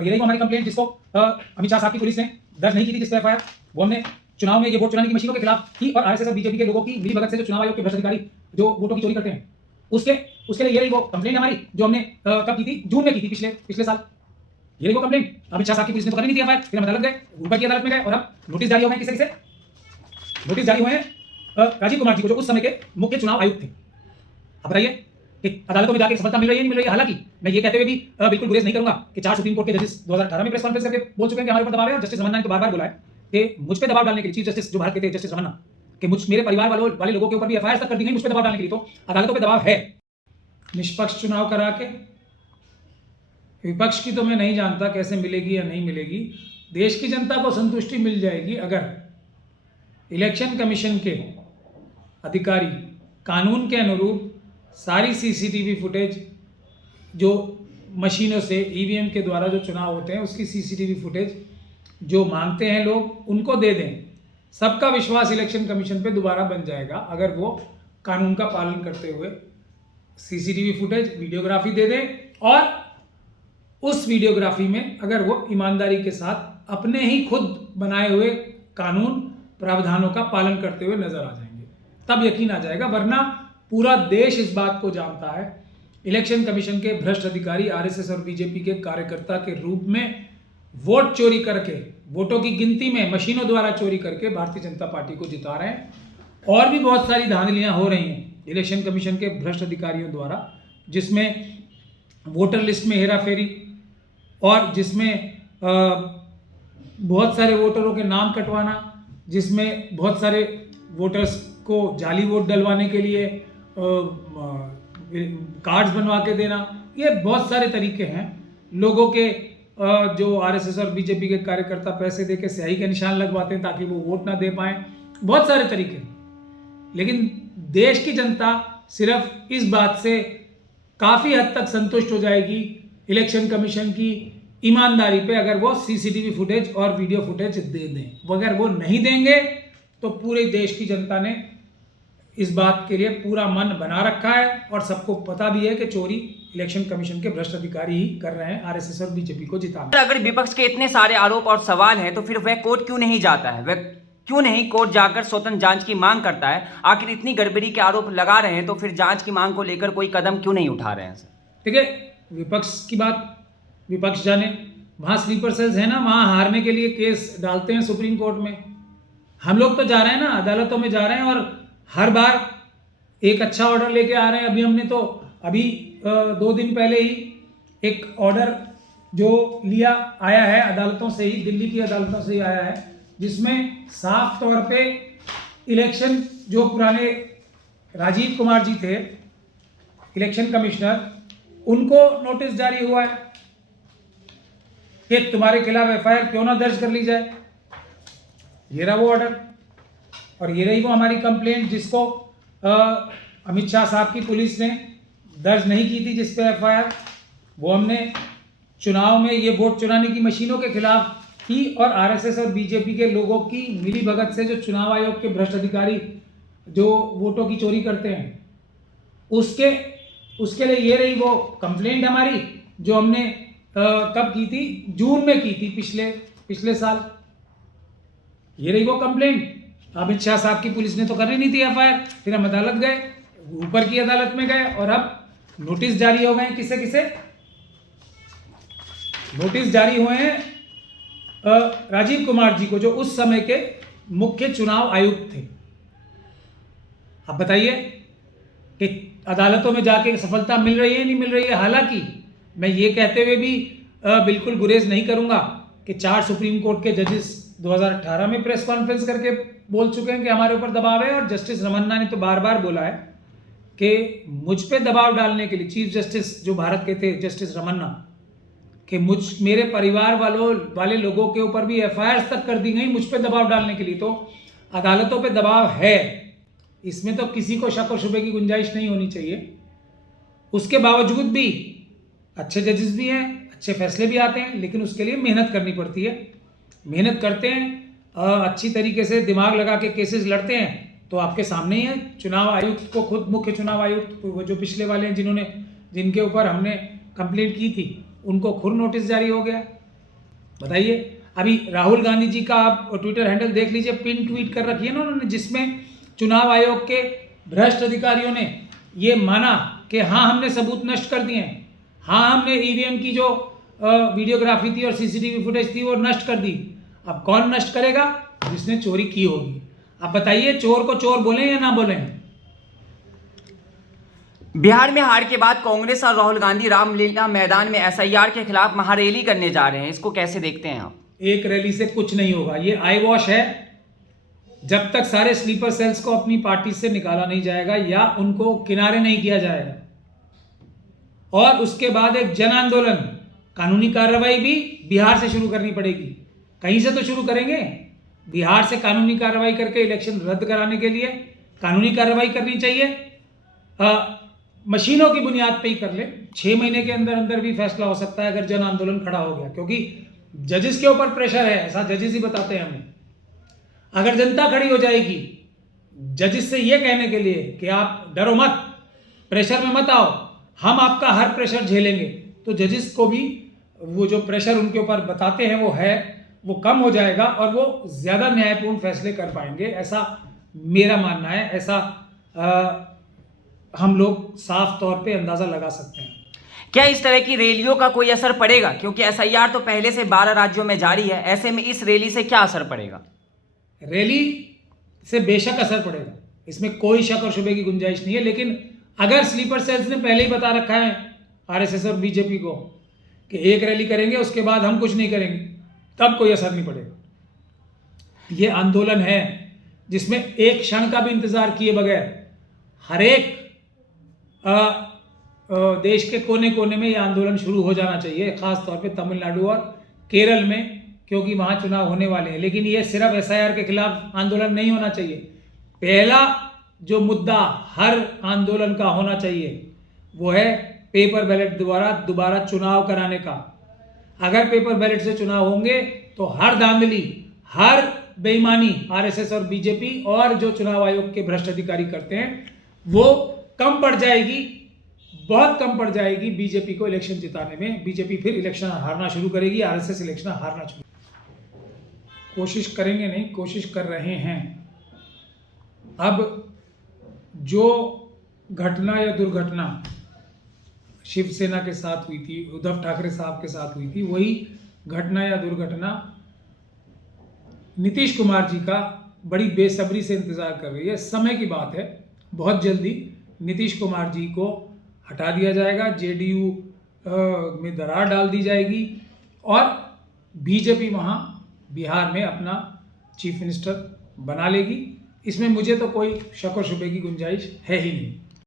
और ये रही वो हमारी कंप्लेंट जिसको अमित शाह साहब की पुलिस ने दर्ज नहीं की थी, जिस पर एफआईआर वो हमने चुनाव में ये वोट चुराने की मशीनों के खिलाफ की और आरएसएस और बीजेपी के लोगों की मिली भगत से जो चुनाव आयोग के भ्रष्ट अधिकारी जो वोटों की चोरी करते हैं उसके लिए ये रही वो कंप्लेंट हमारी जो हमने कब की थी, जून में की थी पिछले साल। ये रही वो कंप्लेंट। अमित शाह साहब की पुलिस ने तो करनी नहीं थी एफआईआर, फिर हम अदालत गए, ऊपर की अदालत में गए और अब नोटिस जारी हो गए। किसे किसे नोटिस जारी हुए हैं? राजीव कुमार जी को जो उस समय के मुख्य चुनाव आयुक्त थे। अब बताइए कि अदालतों में जाकर सफलता मिल रही है नहीं मिल रही है। हालांकि मैं ये कहते हुए भी बिल्कुल गुरेज नहीं करूंगा कि 4 सुप्रीम कोर्ट के जजेस 2018 में प्रेस कॉन्फ्रेंस करके बोल चुके हैं कि हमारे ऊपर दबाव है, और जस्टिस रमन्ना ने तो बार-बार बोला है कि मुझ पे दबाव डालने के लिए, चीफ जस्टिस जो भारत के थे जस्टिस रमन्ना, कि मेरे परिवार वाले लोगों के ऊपर भी एफआईआर तक कर दी गई मुझ पे दबाव डालने के लिए। तो अदालतों पे दबाव है। निष्पक्ष चुनाव करा के विपक्ष की तो मैं नहीं जानता कैसे मिलेगी या नहीं मिलेगी। देश की जनता को संतुष्टि मिल जाएगी अगर इलेक्शन कमीशन के अधिकारी कानून के अनुरूप सारी सीसीटीवी फुटेज जो मशीनों से ईवीएम के द्वारा जो चुनाव होते हैं उसकी सीसीटीवी फुटेज जो मांगते हैं लोग उनको दे दें। सबका विश्वास इलेक्शन कमीशन पे दोबारा बन जाएगा अगर वो कानून का पालन करते हुए सीसीटीवी फुटेज वीडियोग्राफी दे दें और उस वीडियोग्राफी में अगर वो ईमानदारी के साथ अपने ही खुद बनाए हुए कानून प्रावधानों का पालन करते हुए नजर आ जाएंगे, तब यकीन आ जाएगा। वरना पूरा देश इस बात को जानता है इलेक्शन कमीशन के भ्रष्ट अधिकारी आरएसएस और बीजेपी के कार्यकर्ता के रूप में वोट चोरी करके, वोटों की गिनती में मशीनों द्वारा चोरी करके भारतीय जनता पार्टी को जिता रहे हैं। और भी बहुत सारी धांधलियां हो रही हैं इलेक्शन कमीशन के भ्रष्ट अधिकारियों द्वारा, जिसमें वोटर लिस्ट में हेराफेरी और जिसमें बहुत सारे वोटरों के नाम कटवाना, जिसमें बहुत सारे वोटर्स को जाली वोट डलवाने के लिए कार्ड्स बनवा के देना। ये बहुत सारे तरीके हैं। लोगों के जो आरएसएस और बीजेपी के कार्यकर्ता पैसे देके स्याही के निशान लगवाते हैं ताकि वो वोट ना दे पाएं। बहुत सारे तरीके हैं। लेकिन देश की जनता सिर्फ इस बात से काफ़ी हद तक संतुष्ट हो जाएगी इलेक्शन कमीशन की ईमानदारी पे अगर वो सीसीटीवी फुटेज और वीडियो फुटेज दे दें। अगर वो नहीं देंगे तो पूरे देश की जनता ने इस बात के लिए पूरा मन बना रखा है और सबको पता भी है कि चोरी इलेक्शन कमीशन के भ्रष्ट अधिकारी ही कर रहे हैं आरएसएस और बीजेपी को जिताने। अगर विपक्ष के इतने सारे आरोप और सवाल हैं तो फिर वह कोर्ट क्यों नहीं जाता है? वह क्यों नहीं कोर्ट जाकर स्वतंत्र जांच की मांग करता है? आखिर इतनी गड़बड़ी के आरोप लगा रहे हैं तो फिर जांच की मांग को लेकर कोई कदम क्यों नहीं उठा रहे हैं सर? ठीक है, विपक्ष की बात विपक्ष जाने। वहाँ स्लीपर सेल्स है ना, वहाँ हारने के लिए केस डालते हैं सुप्रीम कोर्ट में। हम लोग तो जा रहे हैं ना, अदालतों में जा रहे हैं और हर बार एक अच्छा ऑर्डर लेके आ रहे हैं। हमने तो 2 दिन पहले ही एक ऑर्डर जो आया है अदालतों से ही, दिल्ली की अदालतों से ही आया है, जिसमें साफ तौर पे इलेक्शन जो पुराने राजीव कुमार जी थे इलेक्शन कमिश्नर, उनको नोटिस जारी हुआ है कि तुम्हारे खिलाफ एफआईआर क्यों ना दर्ज कर ली जाए। ये रहा वो ऑर्डर और ये रही वो हमारी कंप्लेंट जिसको अमित शाह साहब की पुलिस ने दर्ज नहीं की थी, जिस पे एफआईआर वो हमने चुनाव में ये वोट चुराने की मशीनों के खिलाफ की और आरएसएस और बीजेपी के लोगों की मिली भगत से जो चुनाव आयोग के भ्रष्ट अधिकारी जो वोटों की चोरी करते हैं उसके लिए ये रही वो कंप्लेंट हमारी जो हमने कब की थी, जून में की थी पिछले साल। ये रही वो कंप्लेंट। अमित शाह साहब की पुलिस ने तो करनी नहीं थी एफआईआर, फिर हम अदालत गए, ऊपर की अदालत में गए और अब नोटिस जारी हो गए। किसे किसे नोटिस जारी हुए हैं? राजीव कुमार जी को जो उस समय के मुख्य चुनाव आयुक्त थे। अब बताइए कि अदालतों में जाके सफलता मिल रही है नहीं मिल रही है। हालांकि मैं ये कहते हुए भी बिल्कुल गुरेज नहीं करूंगा कि 4 सुप्रीम कोर्ट के जजेस 2018 में प्रेस कॉन्फ्रेंस करके बोल चुके हैं कि हमारे ऊपर दबाव है, और जस्टिस रमन्ना ने तो बार बार बोला है कि मुझ पे दबाव डालने के लिए, चीफ जस्टिस जो भारत के थे जस्टिस रमन्ना, कि मेरे परिवार वाले लोगों के ऊपर भी एफआईआर तक कर दी गई मुझ पे दबाव डालने के लिए। तो अदालतों पे दबाव है, इसमें तो किसी को शक और शुबे की गुंजाइश नहीं होनी चाहिए। उसके बावजूद भी अच्छे जजेस भी हैं, अच्छे फैसले भी आते हैं, लेकिन उसके लिए मेहनत करनी पड़ती है। मेहनत करते हैं, अच्छी तरीके से दिमाग लगा के केसेस लड़ते हैं, तो आपके सामने ही है। चुनाव आयुक्त को खुद, मुख्य चुनाव आयुक्त वो जो पिछले वाले हैं जिनके ऊपर हमने कंप्लेंट की थी, उनको खुद नोटिस जारी हो गया। बताइए। अभी राहुल गांधी जी का आप ट्विटर हैंडल देख लीजिए, पिन ट्वीट कर रखी है ना उन्होंने, जिसमें चुनाव आयोग के भ्रष्ट अधिकारियों ने ये माना कि हाँ हमने सबूत नष्ट कर दिए हैं, हाँ हमने ईवीएम की जो वीडियोग्राफी थी और सीसीटीवी फुटेज थी वो नष्ट कर दी। अब कौन नष्ट करेगा? जिसने चोरी की होगी। अब बताइए, चोर को चोर बोलें या ना बोलें? बिहार में हार के बाद कांग्रेस और राहुल गांधी रामलीला मैदान में एसआईआर के खिलाफ महारैली करने जा रहे हैं, इसको कैसे देखते हैं आप? एक रैली से कुछ नहीं होगा, ये आई वॉश है। जब तक सारे स्लीपर सेल्स को अपनी पार्टी से निकाला नहीं जाएगा या उनको किनारे नहीं किया जाएगा, और उसके बाद एक जन आंदोलन, कानूनी कार्रवाई भी बिहार से शुरू करनी पड़ेगी। कहीं से तो शुरू करेंगे। बिहार से कानूनी कार्रवाई करके इलेक्शन रद्द कराने के लिए कानूनी कार्रवाई करनी चाहिए। मशीनों की बुनियाद पे ही कर ले। 6 महीने के अंदर अंदर भी फैसला हो सकता है अगर जन आंदोलन खड़ा हो गया, क्योंकि जजेस के ऊपर प्रेशर है, ऐसा जजेस ही बताते हैं हमें। अगर जनता खड़ी हो जाएगी जजेस से ये कहने के लिए कि आप डरो मत, प्रेशर में मत आओ, हम आपका हर प्रेशर झेलेंगे, तो जजेस को भी वो जो प्रेशर उनके ऊपर बताते हैं वो कम हो जाएगा और वो ज़्यादा न्यायपूर्ण फैसले कर पाएंगे, ऐसा मेरा मानना है। ऐसा हम लोग साफ तौर पे अंदाज़ा लगा सकते हैं। क्या इस तरह की रैलियों का कोई असर पड़ेगा? क्योंकि एसआईआर तो पहले से 12 राज्यों में जारी है, ऐसे में इस रैली से क्या असर पड़ेगा? रैली से बेशक असर पड़ेगा, इसमें कोई शक और शुबे की गुंजाइश नहीं है। लेकिन अगर स्लीपर सेल्स ने पहले ही बता रखा है आरएसएस और बीजेपी को कि एक रैली करेंगे उसके बाद हम कुछ नहीं करेंगे, तब कोई असर नहीं पड़ेगा। ये आंदोलन है जिसमें एक क्षण का भी इंतजार किए बगैर हर एक देश के कोने कोने में ये आंदोलन शुरू हो जाना चाहिए, खास तौर पे तमिलनाडु और केरल में, क्योंकि वहाँ चुनाव होने वाले हैं। लेकिन ये सिर्फ एसआईआर के खिलाफ आंदोलन नहीं होना चाहिए। पहला जो मुद्दा हर आंदोलन का होना चाहिए वो है पेपर बैलेट द्वारा दोबारा चुनाव कराने का। अगर पेपर बैलेट से चुनाव होंगे तो हर धांधली, हर बेईमानी आरएसएस और बीजेपी और जो चुनाव आयोग के भ्रष्ट अधिकारी करते हैं वो कम पड़ जाएगी, बहुत कम पड़ जाएगी बीजेपी को इलेक्शन जिताने में। बीजेपी फिर इलेक्शन हारना शुरू करेगी, आरएसएस इलेक्शन हारना शुरू, कोशिश करेंगे नहीं, कोशिश कर रहे हैं। अब जो घटना या दुर्घटना शिवसेना के साथ हुई थी, उद्धव ठाकरे साहब के साथ हुई थी, वही घटना या दुर्घटना नीतीश कुमार जी का बड़ी बेसब्री से इंतजार कर रही है। समय की बात है, बहुत जल्दी नीतीश कुमार जी को हटा दिया जाएगा, जेडीयू में दरार डाल दी जाएगी और बीजेपी वहाँ बिहार में अपना चीफ मिनिस्टर बना लेगी। इसमें मुझे तो कोई शक और शुबे की गुंजाइश है ही नहीं।